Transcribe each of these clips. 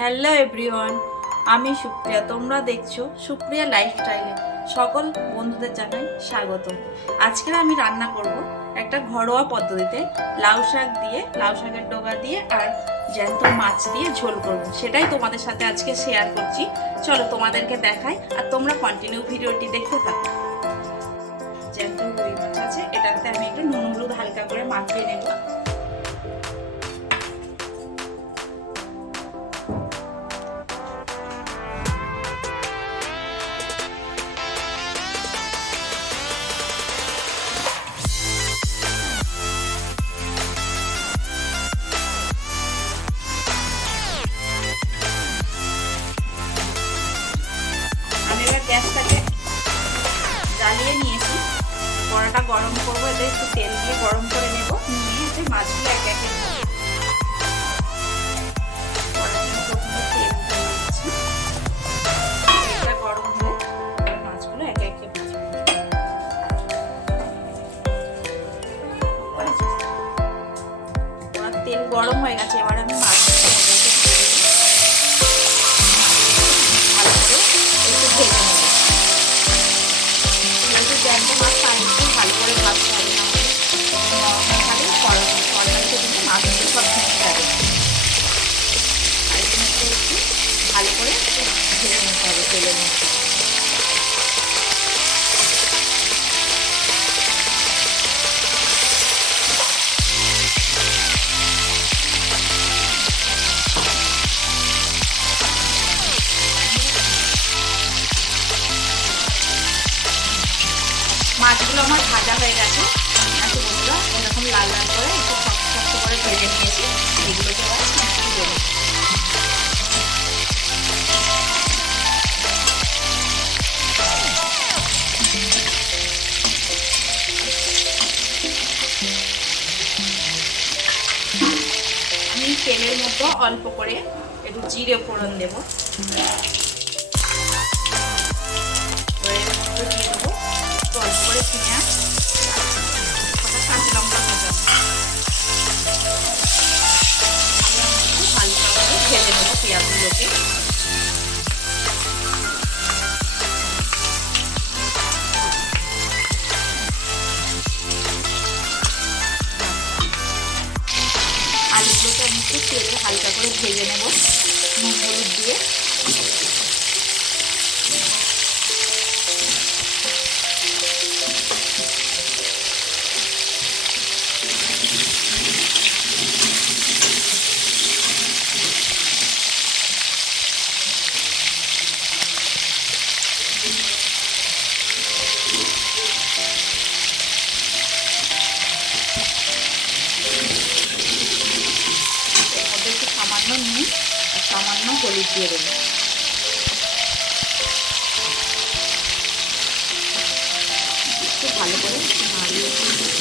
Hello everyone, আমি সুপ্রিয়া। তোমরা দেখছ সুপ্রিয়া লাইফস্টাইলে। সকল বন্ধুদের জানাই স্বাগত। আজকে আমি রান্না করব একটা ঘরোয়া পদ্ধতিতে লাউ শাক দিয়ে, লাউ শাকের ডোগা দিয়ে আর জ্যান্ত মাছ দিয়ে ঝোল করব। সেটাই তোমাদের সাথে আজকে শেয়ার করছি। চলো তোমাদেরকে দেখাই আর তোমরা কন্টিনিউ ভিডিওটি দেখতে থাকো। জ্যান্ত রুই মাছ আছে, এটাতে আমি একটু নুন হলুদ হালকা করে মাখিয়ে নেব। কড়াটা গরম করব, এতে একটু তেল দিয়ে গরম করে নেব। নিয়ে এতে মাছগুলো এক একে তেল গরম হয়ে গেছে, এবার আমি মাছগুলো মাছগুলো আমার ভাজা হয়ে গেছে। একটু বন্ধুরা এরকম লাল লাল করে একটু শক্ত করে ভেজে নিয়েছি। এগুলোকে একটু দেবো। আমি তেলের মধ্যে অল্প করে একটু জিরে ফোড়ন দেবো। এবার একটু অল্প করে পেঁয়াজ কটা কাঁচা লঙ্কা ভাজা হালকা করে ভেজে আলুগুলোকে আমি একটু তেলে হালকা করে ভেজে নেব। নুন হলুদ দিয়ে। দিয়ে দেবো। একটু ভালো করে নাড়িয়ে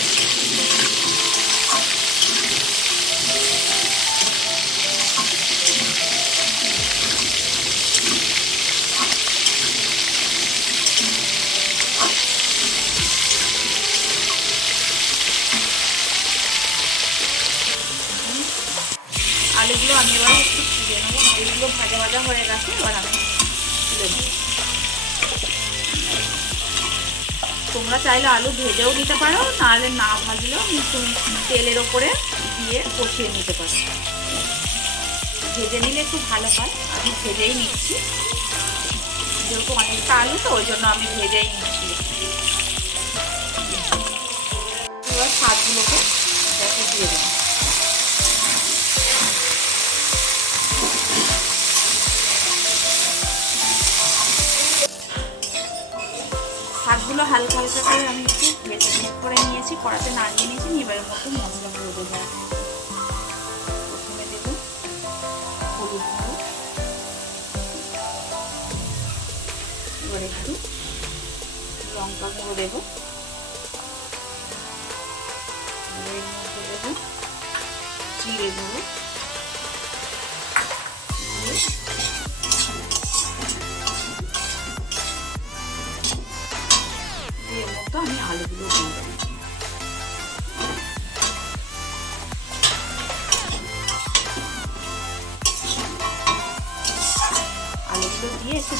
আলুগুলো ভাজা ভাজা হয়ে গেছে এবার আমি তোমরা চাইলে আলু ভেজেও নিতে পারো, নাহলে না ভাজলেও তুমি তেলের ওপরে দিয়ে কষিয়ে নিতে পারো। ভেজে নিলে একটু ভালো হয়, আমি ভেজেই নিচ্ছি। যেহেতু অনেকটা আলু, তো ওই জন্য আমি ভেজেই নিচ্ছি। এবার দেখে দিয়ে দেবো হালকা হালকা করে আমি একটু ভেজে করে নিয়েছি, কড়াতে নাড়িয়ে নিয়েছি এবারের মতো মশলা গুঁড়ো দেবো। প্রথমে দেবো হলুদ গুঁড়ো। এবার একটু লঙ্কা গুঁড়ো দেবো। এবার এর মধ্যে দেবো জিরে গুঁড়ো।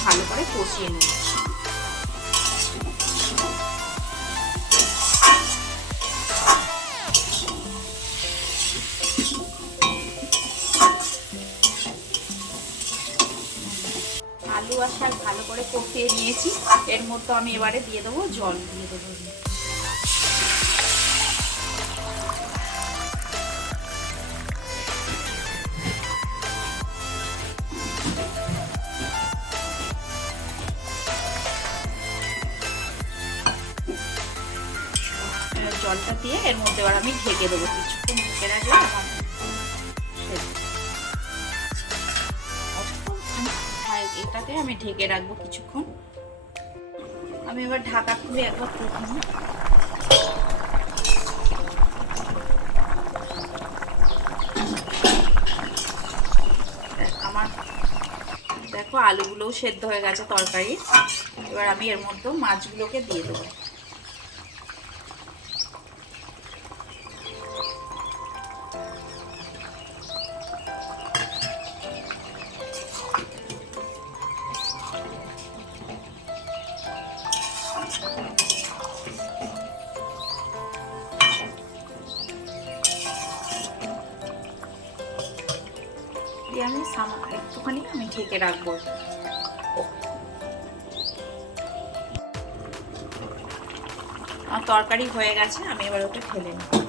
ভালো করে কষিয়ে নেব আলু আর শাক ভালো করে কষিয়ে নিয়েছি। এর মধ্যে আমি এবারে দিয়ে দেবো জল। দিয়ে দেবো। জলটা দিয়ে এর মধ্যে এবার আমি ঢেকে দেবো কিছুক্ষণ ঢেকে রাখলে আমার। এটাকে আমি ঢেকে রাখব কিছুক্ষণ। আমি এবার ঢাকা খুলে একবার দেখি, আমার দেখো আলুগুলোও সেদ্ধ হয়ে গেছে তরকারি। এবার আমি এর মধ্যে মাছগুলোকে দিয়ে দেবো। সাম- একটুখানি আমি ঢেকে রাখব। তরকারি হয়ে গেছে আমি এবার ওকে ফেলে নেব।